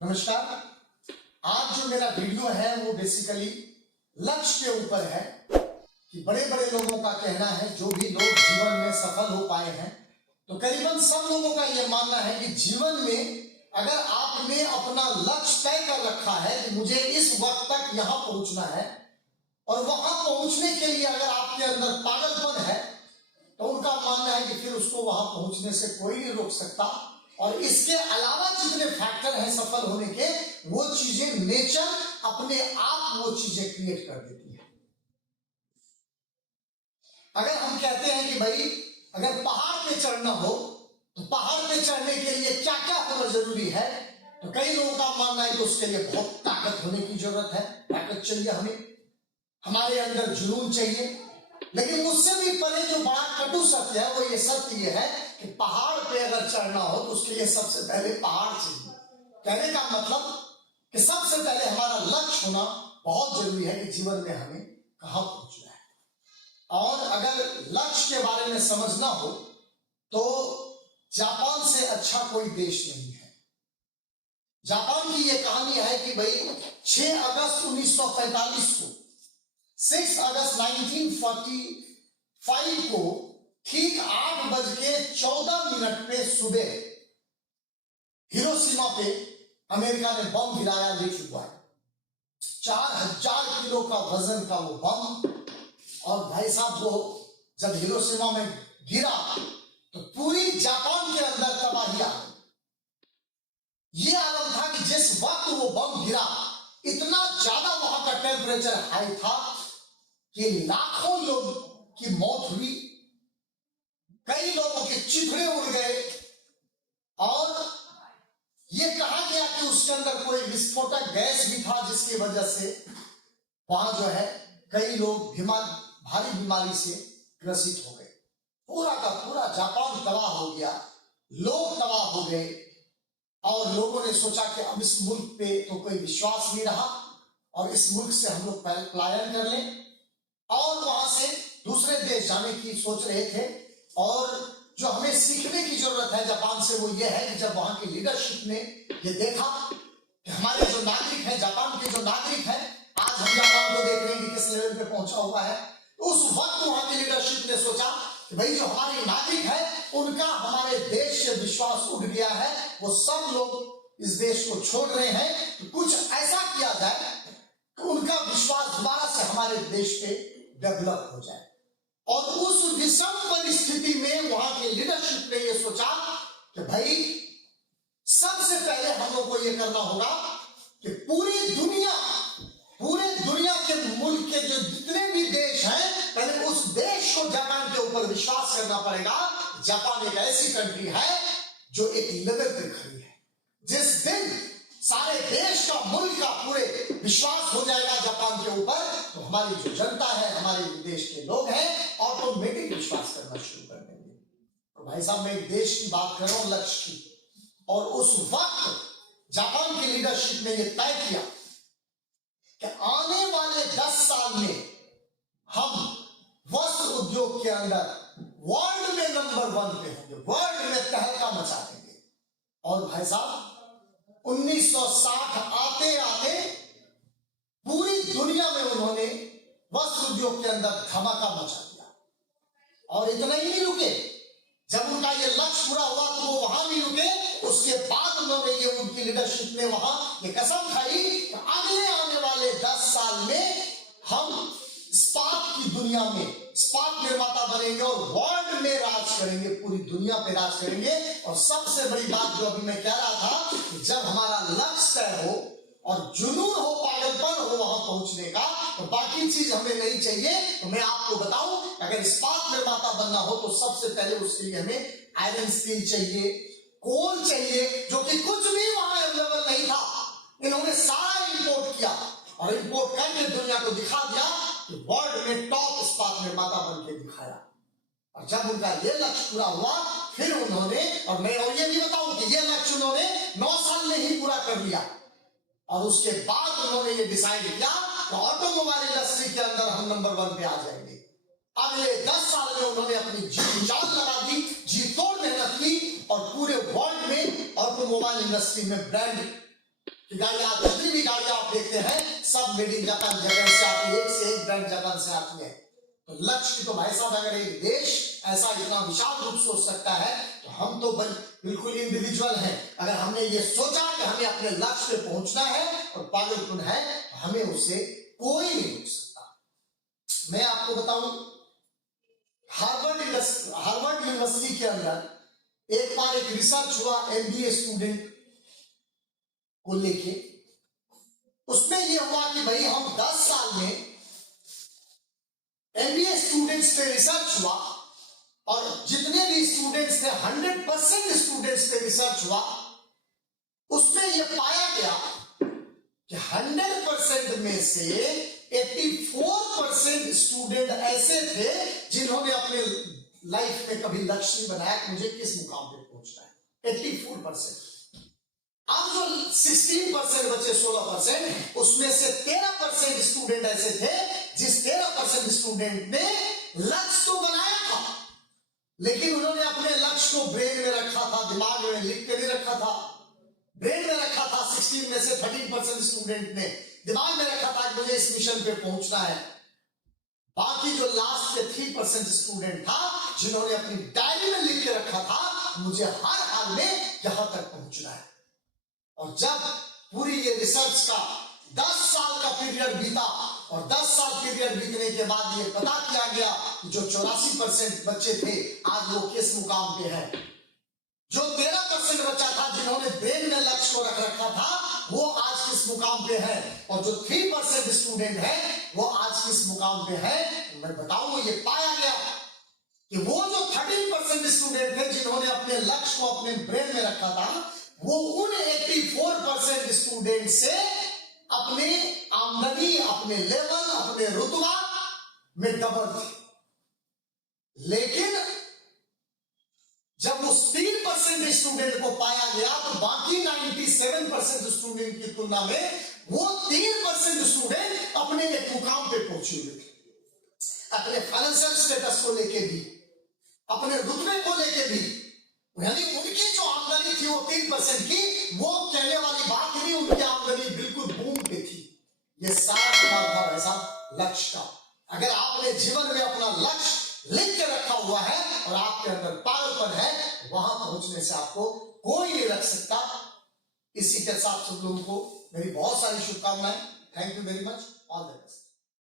नमस्कार। आज जो मेरा वीडियो है वो बेसिकली लक्ष्य के ऊपर है कि बड़े बड़े लोगों का कहना है, जो भी लोग जीवन में सफल हो पाए हैं, तो करीबन सब लोगों का यह मानना है कि जीवन में अगर आपने अपना लक्ष्य तय कर रखा है कि मुझे इस वक्त तक यहां पहुंचना है और वहां पहुंचने के लिए अगर आपके अंदर पागलपन है तो उनका मानना है कि फिर उसको वहां पहुंचने से कोई नहीं रोक सकता। और इसके अलावा जितने फैक्टर हैं सफल होने के, वो चीजें नेचर अपने आप वो चीजें क्रिएट कर देती है। अगर हम कहते हैं कि भाई अगर पहाड़ पे चढ़ना हो तो पहाड़ पे चढ़ने के लिए क्या क्या होना जरूरी है, तो कई लोगों का मानना है कि उसके लिए बहुत ताकत होने की जरूरत है। ताकत चाहिए हमें, हमारे अंदर जुनून चाहिए। लेकिन उससे भी परे जो बड़ा कटु सत्य है वो ये सत्य ये है कि पहाड़ पे अगर चढ़ना हो तो उसके लिए सबसे पहले पहाड़ चाहिए। कहने का मतलब कि सबसे पहले हमारा लक्ष्य होना बहुत जरूरी है कि जीवन में हमें कहां पहुंचना है। और अगर लक्ष्य के बारे में समझना हो तो जापान से अच्छा कोई देश नहीं है। जापान की यह कहानी है कि भाई 6 अगस्त 1945 को 6 अगस्त 1945 को ठीक 8:14 पे सुबह हिरोशिमा पे अमेरिका ने बम गिराया। लिख हुआ है 4000 किलो का वजन का वो बम। और भाई साहब वो जब हिरोशिमा में गिरा तो पूरी जापान के अंदर तबाही आ गई। ये आलम था कि जिस वक्त वो बम गिरा इतना ज्यादा वहां का टेम्परेचर हाई था कि लाखों लोग की मौत हुई, कई लोगों के चिथड़े उड़ गए। और यह कहा गया कि उसके अंदर कोई विस्फोटक गैस भी था जिसकी वजह से वहां जो है कई लोग भारी बीमारी से ग्रसित हो गए। पूरा का पूरा जापान तबाह हो गया, लोग तबाह हो गए। और लोगों ने सोचा कि अब इस मुल्क पे तो कोई विश्वास नहीं रहा और इस मुल्क से हम लोग पलायन कर लें और वहां से दूसरे देश जाने की सोच रहे थे। और जो हमें सीखने की जरूरत है जापान से वो ये है कि जब वहां की लीडरशिप ने ये देखा कि हमारे जो नागरिक हैं, जापान के जो नागरिक हैं, आज हम जापान को देख रहे हैं कि किस लेवल पे पहुंचा हुआ है, तो उस वक्त वहां की लीडरशिप ने सोचा कि भाई जो हमारे नागरिक है उनका हमारे देश से विश्वास उठ गया है, वो सब लोग इस देश को छोड़ रहे हैं, तो कुछ ऐसा किया जाए कि उनका विश्वास दोबारा से हमारे देश पे डेवलप हो जाए। और उस विषम परिस्थिति में वहां के लीडरशिप ने यह सोचा कि भाई सबसे पहले हम लोग को यह करना होगा कि पूरे दुनिया के मुल्क के जो जितने भी देश हैं, पहले उस देश को जापान के ऊपर विश्वास करना पड़ेगा। जापान एक ऐसी कंट्री है जो एक लेवल पे खड़ी है। जिस दिन सारे देश का, मुल्क का पूरे विश्वास हो जाएगा जापान के ऊपर, तो हमारी जो जनता है, हमारे देश के लोग हैं, ऑटोमेटिक विश्वास करना शुरू कर देंगे। तो भाई साहब मैं एक देश की बात कर रहा हूं, लक्ष्य की। और उस वक्त जापान की लीडरशिप ने यह तय किया कि आने वाले 10 साल में हम वस्त्र उद्योग के अंदर वर्ल्ड में नंबर 1 पे होंगे, वर्ल्ड में तहलका मचा देंगे। और भाई साहब 1960 आते आते पूरी दुनिया में उन्होंने वस्त्र उद्योग के अंदर धमाका मचा दिया। और इतना ही नहीं रुके, जब उनका ये लक्ष्य पूरा हुआ तो वो वहां नहीं रुके। उसके बाद उन्होंने ये, उनकी लीडरशिप ने वहां ये कसम खाई कि अगले आने वाले 10 साल में हम इस्पात की दुनिया में इस्पात निर्माता बनेंगे और वर्ल्ड में राज करेंगे, पूरी दुनिया पे राज करेंगे। और सबसे बड़ी बात जो अभी मैं कह रहा था कि जब हमारा लक्ष्य तय हो और जुनून हो, पागलपन हो वहां पहुंचने का, तो बाकी चीज हमें नहीं चाहिए। तो मैं आपको बताऊं, अगर इस्पात निर्माता बनना हो तो सबसे पहले उसके लिए हमें आयरन स्टील चाहिए, कोल चाहिए, जो कि कुछ भी वहां अवेलेबल नहीं था। इन्होंने सारा इंपोर्ट किया और इंपोर्ट करके दुनिया को दिखा दिया कि वर्ल्ड में टॉप इस्पात निर्माता बन के दिखाया। और जब उनका यह लक्ष्य पूरा हुआ फिर उन्होंने, और मैं और ये भी बताऊं कि यह लक्ष्य उन्होंने 9 साल में ही पूरा कर लिया। और उसके बाद उन्होंने ये डिसाइड किया कि ऑटोमोबाइल इंडस्ट्री के अंदर हम नंबर 1 पे आ जाएंगे। अगले 10 साल में उन्होंने अपनी जान लगा दी, जी तोड़ मेहनत की और पूरे वर्ल्ड में ऑटोमोबाइल इंडस्ट्री में ब्रांड कि गाड़ियां, जितनी भी गाड़ियां आप देखते हैं सब मेड इन जापान जापान से आती है, एक से एक ब्रांड जापान से आती है। तो लक्ष्य तो भाई साहब, अगर एक देश ऐसा इतना विशाल रूप सोच सकता है तो हम तो बिल्कुल इंडिविजुअल हैं। अगर हमने ये सोचा कि हमें अपने लक्ष्य पे पहुंचना है और पागलपन है तो हमें उसे कोई नहीं रोक सकता। मैं आपको बताऊं, हार्वर्ड यूनिवर्सिटी के अंदर एक बार एक रिसर्च हुआ एमबीए स्टूडेंट को लेके। उसमें यह हुआ कि भाई हम 10 साल में एमबीए स्टूडेंट्स पे रिसर्च हुआ और जितने भी स्टूडेंट्स थे 100% स्टूडेंट्स पे रिसर्च हुआ। उसमें यह पाया गया कि 100% में से 84% स्टूडेंट ऐसे थे जिन्होंने अपने लाइफ में कभी लक्ष्य नहीं बनाया कि मुझे किस मुकाम पे पहुंचना है। 84%। अब जो 16% बचे, 16%, उसमें से 13% स्टूडेंट ऐसे थे जिस 13% स्टूडेंट ने लक्ष्य तो बनाया था लेकिन उन्होंने अपने लक्ष्य को ब्रेन में रखा था, दिमाग में लिख के नहीं रखा था। ब्रेन में रखा था 16 में से 13% स्टूडेंट ने दिमाग में रखा था कि मुझे इस मिशन पे पहुंचना है। बाकी जो लास्ट के 3% स्टूडेंट था जिन्होंने अपनी डायरी में लिख के रखा था मुझे हर हाल में यहां तक पहुंचना है। और जब पूरी ये रिसर्च का 10 साल का पीरियड बीता और 10 साल पीरियड बीतने के बाद ये पता किया गया कि जो 84% बच्चे थे आज वो किस मुकाम पे है। जो 13% बच्चा था जिन्होंने ब्रेन में लक्ष्य को रख रखा था वो आज किस मुकाम पे है और जो 3% स्टूडेंट है वो आज किस मुकाम पे है। मैं बताऊं, ये पाया गया कि वो जो 13% स्टूडेंट थे जिन्होंने अपने लक्ष्य को अपने ब्रेन में रखा था वो उन 84% स्टूडेंट से अपने आमदनी, अपने लेवल, अपने रुतबा में डबल थे। लेकिन जब उस 3% स्टूडेंट को पाया गया तो बाकी 97% स्टूडेंट की तुलना में वो 3% स्टूडेंट अपने एक मुकाम पे पहुंचे हुए थे। अपने फाइनेंशियल स्टेटस को लेके भी, अपने रुतबे को लेके भी, यानी उनकी जो आमदनी थी वो 3% की, वो कहने वाली बात नहीं, उनकी आमदनी बिल्कुल बूम पे थी। ये सारा था वैसा लक्ष्य का। अगर आपने जीवन में अपना लक्ष्य लिख के रखा हुआ है और आपके अंदर पागलपन है, वहां पहुंचने से आपको कोई नहीं रख सकता। इसी के साथ सब लोगों को मेरी बहुत सारी शुभकामनाएं। Thank you very much. All the best.